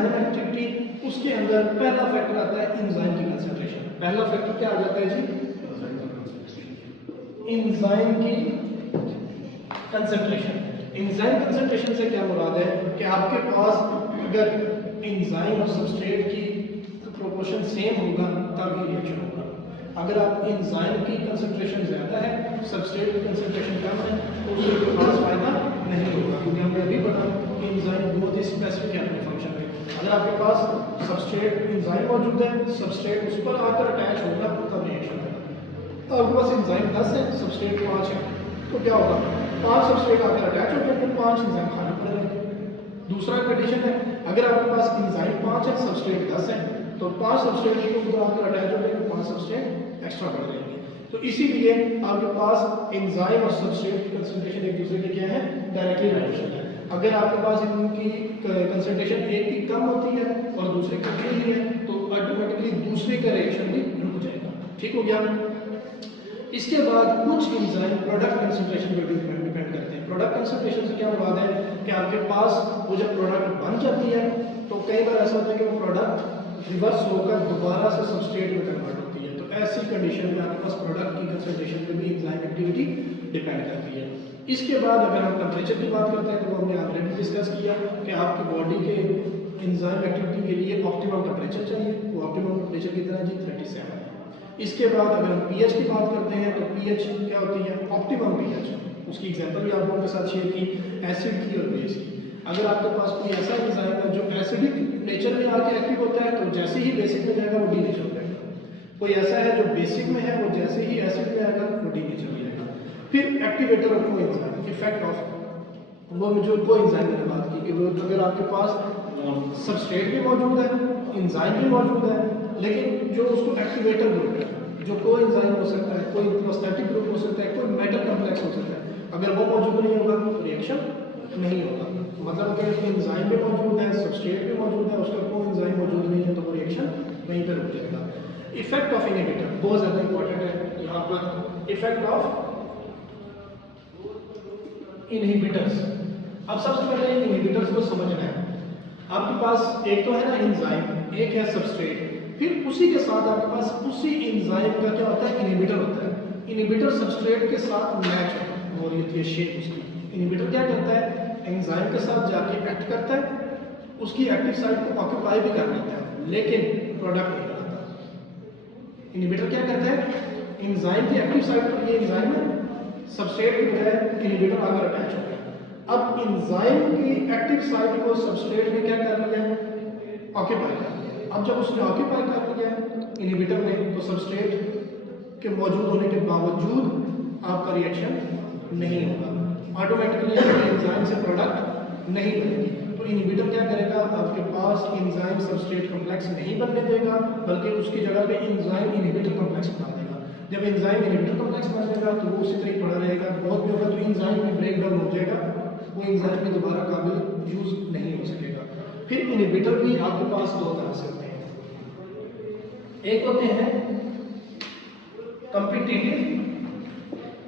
Enzyme activity, उसके अंदर पहला फैक्टर आता है एंजाइम की कंसंट्रेशन। पहला फैक्टर क्या आ जाता है जी? एंजाइम की कंसंट्रेशन। एंजाइम कंसंट्रेशन से क्या मुराद है कि आपके पास अगर एंजाइम और सबस्ट्रेट की प्रोपोर्शन सेम होगा तब ही रिएक्शन होगा। अगर आप एंजाइम की कंसंट्रेशन ज़्यादा है, सबस्ट्रेट की कंसंट्रेशन कम है, तो उससे कोई खास फायदा नहीं होगा, क्योंकि हमने अभी पढ़ा कि एंजाइम बहुत ही स्पेसिफिक है अपने फंक्शन में। अगर आपके पास सबस्ट्रेट एंजाइम मौजूद है, सबस्ट्रेट उस पर आकर अटैच होगा तब रिएक्शन होगा। तो आपके पास एंजाइम 10 है, सबस्ट्रेट 5 है, तो क्या होगा? 5 सबस्ट्रेट आकर अटैच हो जाएंगे, 5 एंजाइम खाना पड़ेगा। दूसरा कंडीशन है, अगर आपके पास एंजाइम 5 है, सबस्ट्रेट 10 है, तो 5 सबस्ट्रेट के ऊपर आकर अटैच हो जाएंगे, 5 सबस्ट्रेट एक्स्ट्रा बढ़ जाएंगे। तो इसीलिए आपके पास एंजाइम और सबस्ट्रेट की कंसंट्रेशन एक दूसरे की क्या है? डायरेक्टली रिलेशन है। अगर आपके पास इनकी कंसंट्रेशन एक की कम होती है और दूसरे की कम नहीं है, तो ऑटोमेटिकली दूसरे का रिएक्शन भी रुक जाएगा। ठीक हो गया? इसके बाद कुछ एंजाइम प्रोडक्ट कंसंट्रेशन पर भी डिपेंड करते हैं। प्रोडक्ट कंसंट्रेशन से क्या मुराद है कि आपके पास वो जब प्रोडक्ट बन जाती है तो कई बार ऐसा होता है कि वो प्रोडक्ट रिवर्स होकर दोबारा से सबस्ट्रेट में कन्वर्ट होती है। तो ऐसी कंडीशन में आपके पास प्रोडक्ट की कंसंट्रेशन पे भी एंजाइम एक्टिविटी डिपेंड करती है। इसके बाद अगर हम टेम्परेचर की बात करते हैं तो हमने ऑलरेडी डिस्कस किया कि आपकी बॉडी के एंजाइम एक्टिविटी के लिए ऑप्टिमम टेम्परेचर चाहिए। वो ऑप्टिमम टेम्परेचर कितना जी? 37 है। इसके बाद अगर हम पीएच की बात करते हैं तो पीएच क्या होती है? Optimum pH. उसकी एग्जांपल भी आप लोगों के साथ शेयर की, एसिड की और बेस की। अगर आपके पास कोई ऐसा एंजाइम है जो एसिडिक नेचर में आके एक्टिव होता है, तो जैसे ही बेसिक में जाएगा वो डीनेचर हो जाएगा। कोई ऐसा है जो बेसिक में है, वो जैसे ही एसिड में आएगा वो डीनेचर हो जाएगा। फिर activator of coenzyme, effect of वो जो कोएंजाइम मैंने बात की कि वो अगर आपके पास सबस्ट्रेट भी मौजूद है, एंजाइम भी मौजूद है, लेकिन जो उसको एक्टिवेटर ग्रुप है, जो कोएंजाइम हो सकता है, कोई प्रोस्थेटिक ग्रुप हो सकता है, कोई मेटल कॉम्प्लेक्स हो सकता है, अगर वो मौजूद नहीं होगा तो रिएक्शन नहीं होगा। मतलब अगर एंजाइम भी मौजूद है, सबस्ट्रेट भी मौजूद है, उसका कोएंजाइम मौजूद नहीं है, तो वो रिएक्शन वहीं पर रुक जाएगा। इफेक्ट ऑफ इनहिबिटर बहुत ज़्यादा इंपॉर्टेंट है यहाँ पर। इफेक्ट ऑफ इनहिबिटर्स, अब सबसे पहले इनहिबिटर्स को समझना है। आपके पास एक तो है ना एंजाइम, एक है सबस्ट्रेट, फिर उसी के साथ आपके पास उसी एंजाइम का क्या होता है? इनहिबिटर होता है। इनहिबिटर सबस्ट्रेट के साथ मैच है और ये थी शेप उसकी। इनहिबिटर क्या करता है? एंजाइम के साथ जाके एक्ट करता है, उसकी एक्टिव साइट को ऑक्यूपाई भी कर लेता है, लेकिन प्रोडक्ट नहीं बनाता। इनहिबिटर क्या करता है? एंजाइम की एक्टिव साइट पर ये एंजाइम है, सबस्ट्रेट की बजाय इनहिबिटर आकर अटैच हो गया। अब एंजाइम की एक्टिव साइट को सबस्ट्रेट ने क्या कर लिया? ऑक्यूपाई कर लिया। अब जब उसने ऑक्यूपाई कर लिया इनहिबिटर ने, तो सबस्ट्रेट के मौजूद होने के बावजूद आपका रिएक्शन नहीं होगा, ऑटोमेटिकली आपके एंजाइम से प्रोडक्ट नहीं बनेगी। तो इनहिबिटर क्या करेगा? आपके पास एंजाइम सबस्ट्रेट कॉम्प्लेक्स नहीं बनने देगा, बल्कि उसकी जगह पे एंजाइम इनहिबिटर कॉम्प्लेक्स बना देगा। जब एंजाइम इनहिबिटर कॉम्प्लेक्स बनेगा तो वो उसी तरह पड़ा रहेगा, बहुत भी होगा तो एंजाइम में ब्रेक डाउन हो जाएगा, वो एंजाइम में दोबारा काबिल यूज नहीं हो सकेगा। फिर इनहिबिटर भी आपके पास दो तरह से होते हैं, एक होते हैं कॉम्पिटिटिव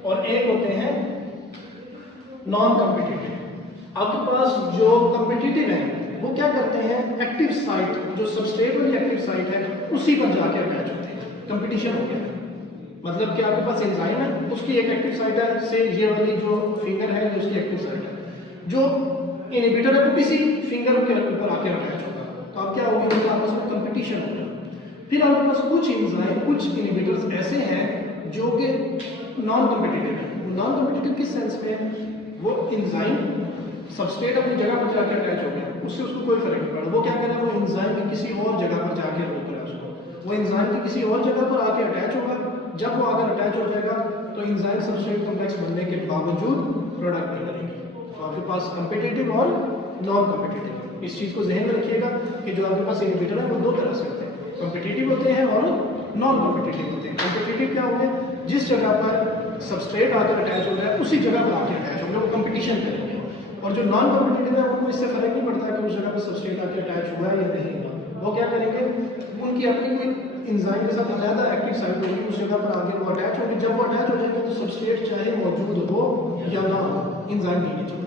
और एक होते हैं नॉन कॉम्पिटिटिव। आपके पास जो कॉम्पिटिटिव है वो क्या करते हैं? एक्टिव साइट, जो सबस्ट्रेट वाली एक्टिव साइट है, उसी पर जाके अटैच होते हैं। कंपटीशन हो गया, मतलब कि आपके पास एंजाइम है, उसकी एक एक्टिव साइट है, से ये वाली जो फिंगर है उसकी एक्टिव साइट है, जो इनहिबिटर है वो किसी फिंगर के ऊपर आके अटैच होगा। तो अब क्या होगी? उनका आपस में कंपटीशन होगा। फिर आपके पास कुछ एंजाइम, कुछ इनहिबिटर्स ऐसे हैं जो कि नॉन कॉम्पिटिटिव है। नॉन कॉम्पिटिटिव किस सेंस में? वो एंजाइम सबस्ट्रेट अपनी जगह पर जाकर अटैच हो गया, उससे उसको कोई फर्क नहीं पड़ा, वो क्या करेगा? वो एंजाइम की किसी और जगह पर जाके रोक रहा है उसको, वो एंजाइम की किसी और जगह पर आके अटैच होगा। जब वो आकर अटैच हो जाएगा तो एंजाइम सबस्ट्रेट कॉम्प्लेक्स बनने के बावजूद प्रोडक्ट नहीं बनेगी। तो आपके पास कॉम्पिटिटिव और नॉन कॉम्पिटिटिव, इस चीज़ को जहन में रखिएगा कि जो आपके पास इनहिबिटर है वो दो तरह से होते हैं, कॉम्पिटिटिव होते हैं और नॉन कॉम्पिटिटिव होते हैं। कॉम्पिटिटिव क्या होंगे? जिस जगह पर सबस्ट्रेट आकर अटैच हो रहा है उसी जगह पर आकर अटैच होंगे, वो कंपटीशन करेंगे। और जो नॉन कॉम्पिटिटिव है उनको इससे फर्क नहीं पड़ता कि उस जगह पर सबस्ट्रेट आकर अटैच हुआ है या नहीं हुआ, वो क्या करेंगे? उनकी अपनी कोई एंजाइम के साथ ज़्यादा एक्टिव साइट होगी, उस जगह पर आगे वो अटैच होगी। जब वो अटैच हो जाएंगे तो सबस्ट्रेट चाहे मौजूद हो या ना हो, एंजाइम नहीं चल